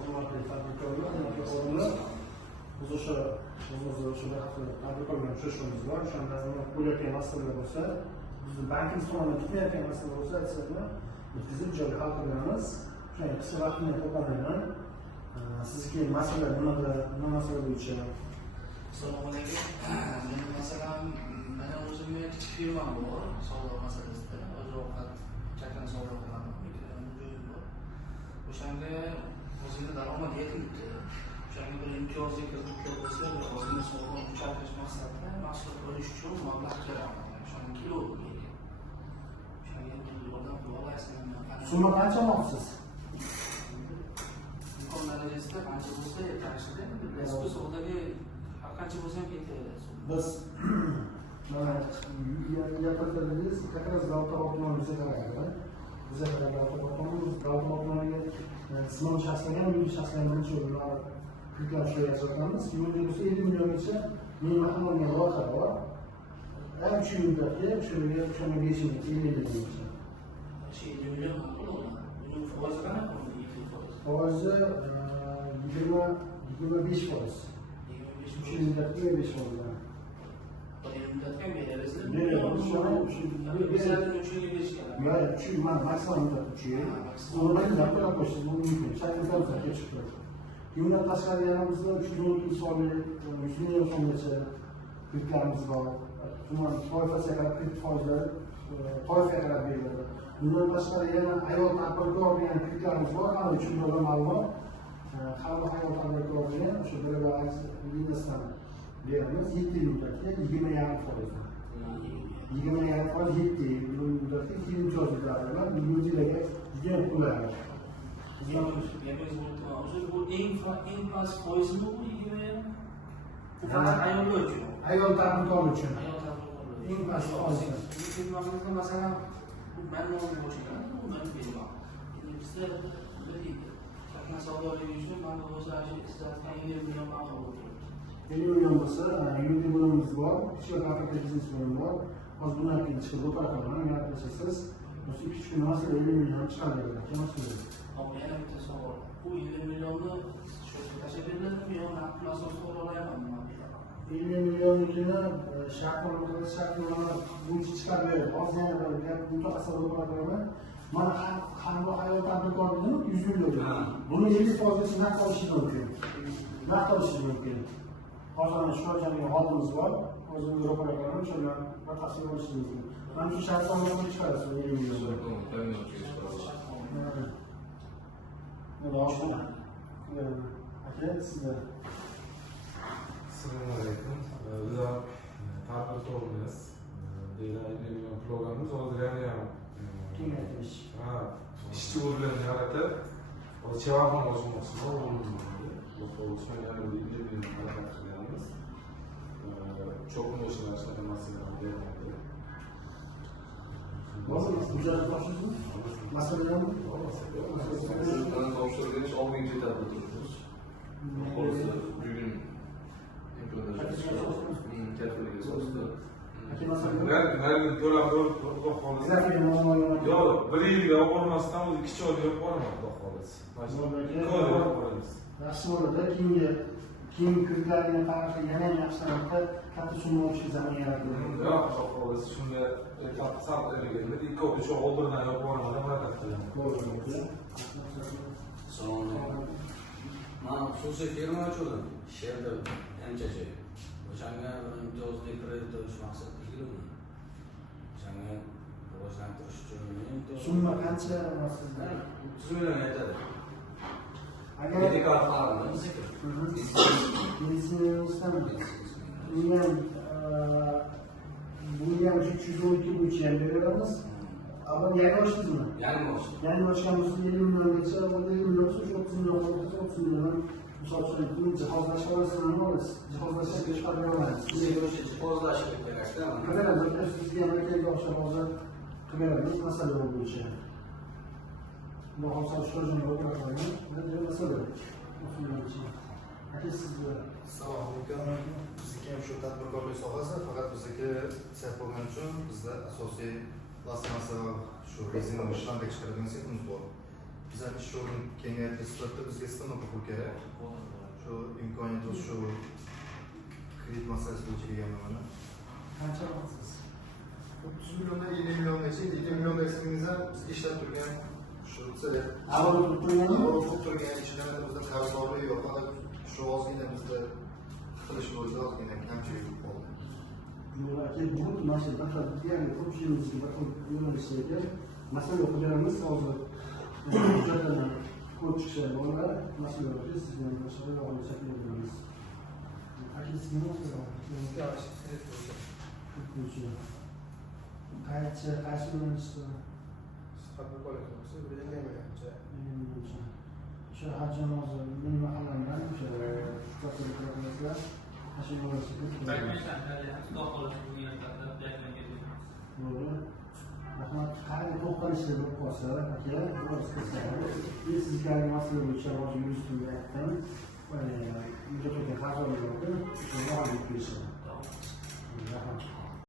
hurmatli tadbirkorlar, hurmatli xodimlar, biz o'sha tadbirkor bilan uchrashuvimiz bor. O'shanda bo'layotgan masalalar bo'lsa, bizni bankimiz tomonidan ketmayotgan masala bo'lsa, aytsizlar, bitkazib joyga hal qilamiz. Shunday qisqa vaqtni to'plamayman. Sizga masala nima masala bo'yicha? Assalomu alaykum. Mening masalam, mana o'zimga kichik firmam bor, savdo masalasida. Oziq-ovqat chakana savdo qilaman. Joyim bor. O'shanga o'zimga daromad yetibdi. O'shanga bir imtiyozli kreditlar bo'lsa, o'zimga sog'lom uchoqlash maqsadida mahsulot olish uchun mablag' kerak. O'shani kilo kerak. O'shanga yordam qila olasizmi? Summa qancha olmoqchisiz? Imkon darajasida qancha bo'lsa yetarli. Biz o'dagi har qancha bo'lsa ham ketadi. Biz mana gapirdiingiz, как раз Galta-Botmon bizga qaraydi. Bizga qaraydi Galta-Botmonga jismoniy shaxslarga ham, yuridik shaxslarga birinchi o'rinda kliplar ishlayotganmiz. Yuridik bo'lsa 50 milliongacha men maqomga loyiha bor. Ham 3 yil muddatga, 5 yil 50 milliongacha. 50 million ma'qulmi? Buning foizi qanaqa bo'ladi? Foizi 25%. 3 yil muddatga 5%. Muddatga berasizlar. Bizlardan 3 yilga berishgan. Yo'q, 3 yil, maksimum muddat 3 yil. Uni zaplat qo'yishimiz mumkin. Shakldan kelib chiqdi. Bundan tashqari yana bizda 3 sonli, 100 million so'mgacha kreditlarimiz bor. Tuman toifasiga qarab kredit foizlari toifaga qarab beriladi. Bundan tashqari yana ayol tadbirkor degan kreditlarimiz bor. Hamma uchun bo'lgan ma'lumot. Har bir ayol tadbirkorga o'sha birga liniyasidan beramiz 7 yil muddatga 20,5%. 20,5% 7 yil muddatga keyin imtiyozlar bilan yuridiyaga juda ham qulay. Bu eng past foizmi bu 20? Bu faqat ayollar uchun. Ayol tadbirkor uchun. Eng past foiz. Firmamizda masalan men nomimga o'xshagan, u meni firma. Endi bizda chakana savdoligi uchun mana o'sha sizlardan 50 million ma'qul bo'ldi. 50 million bo'lsa, yuridik bo'limimiz bor, kichik va o'rta biznes bo'limi bor. Hozir bundan keyin chiqib o'tiraqaman, gaplashasiz. O'sha kichik masala 50 million chiqadi. Hop, yana bitta savol. Bu 50 millionni shu tashkil etiladimi yo naqd asosida olayapmanmi? 50 millionnikini shartnoma bo'yicha chiqarib beradi. Hozir yana bir gap mutaxassis o'tiraqaman. Mana hamma ayol tadbirkorligini 100 million. Buni 50% naqd olish mumkin. Naqd olish mumkin. Hozir shu o'lchamga holdimiz bor. O'zimiz ro'paralarni shu bilan batafsil olish mumkin. Mana shu shartnomani chiqarasiz 50 million. Oshxona. Aka, sizlar. Assalomu alaykum. Bizlar tadbirkormiz. Deyiladi, 50 million programımız hozir ham Kengaytirish. ishchi o'rnini yaratib, hozir chevarxon ochmoqchi bo'lganmiz. O'shanga 50 million harakat qilyapmiz. Cho'qim o'shalar masalalar beradi. Hozir hujjat topshirdingizmi? Masalalar Sizdan topshirgach olmayga ketadi turibmiz. Hozir bugun imkoniyat kattalik asosida. Narigi to'lab bo'lib qoldi. Yo'q, 1 yilga olib bormasdan o'zi 2 oyga olib boraman, xudo xohlasa. yaxshi bo'ladi. Keyingi kreditlarga qarashda yana ham yaxshilanadi. Katta summa olishga zamin yaratadi. Yo'q, xudo xohlasa shunga katta sarf etilganda 2-3 oy oldindan olib boraman deb harakat qilaman. Assalomu alaykum. Men xususiy firma ochdim. Sherda MCC. O'shanga imtiyozli kredit olish maqsadida keldim. O'shanga rivojlantirish uchun Summa qancha sizda? 30 million aytadi. Agar Medikal farm bu ham 312 bo'yicha ham beramiz. Avval yangi ochdingizmi? yangi ochdim. Yangi ochganimizda 50 milliongacha, 50 million 30 million, 30 million misol uchun jihozlash olasizmi, olasiz? Jihozlashga chiqarib beramiz. Bizga o'sha jihozlash kerakda. Qilamiz, sizga ham ertaga o'sha hozir qilamiz masala bo'yicha. Bu hozir shu joyga o'tiramiz. Mana masala. Aka, sizga Assalomu alaykum. Bizniki ham shu tadbirkorlik sohasi, faqat bizniki sayt bo'lgani uchun bizda asosiy plastmassa shu rezina shlandak chiqaradigan seximiz bor. biz ham ish o'rnini kengaytirish sifatida bizga stanok pul kerak. Shu imkoniyat o'zi shu kredit masalasi bo'yicha kelganman mana. Qancha olasiz? 30 milliondan 50 milliongacha, 50 millionda ismingiz ham biz ishlab turgan shu avval turgan ishlarimizda qarzdorlik yo'q, faqat shu ozgina bizda qilish bo'yicha ozgina kamchilik bo'ldi. Yo'laki bu masala faqat yani ko'pchiligimizga yo'nalishlarga masala o'qiganimiz hozir hujjatlarni ko'p chiqishlar bolalar masalalarga sizga masala olib chaqiramiz. Akisi nima qiladi? Qaysi yo'nalishda? O'sha hajim hozir mening mahallamdan o'sha kattaliklar shu yo'nalishda. Doğru. Rahmat, qanday to'xtalishlar bo'lib qolsa, aka, biz sizga masala bo'yicha hozir yurishimni aytdim. Juda katta xarjlar yo'q, shuni olib kelishadi.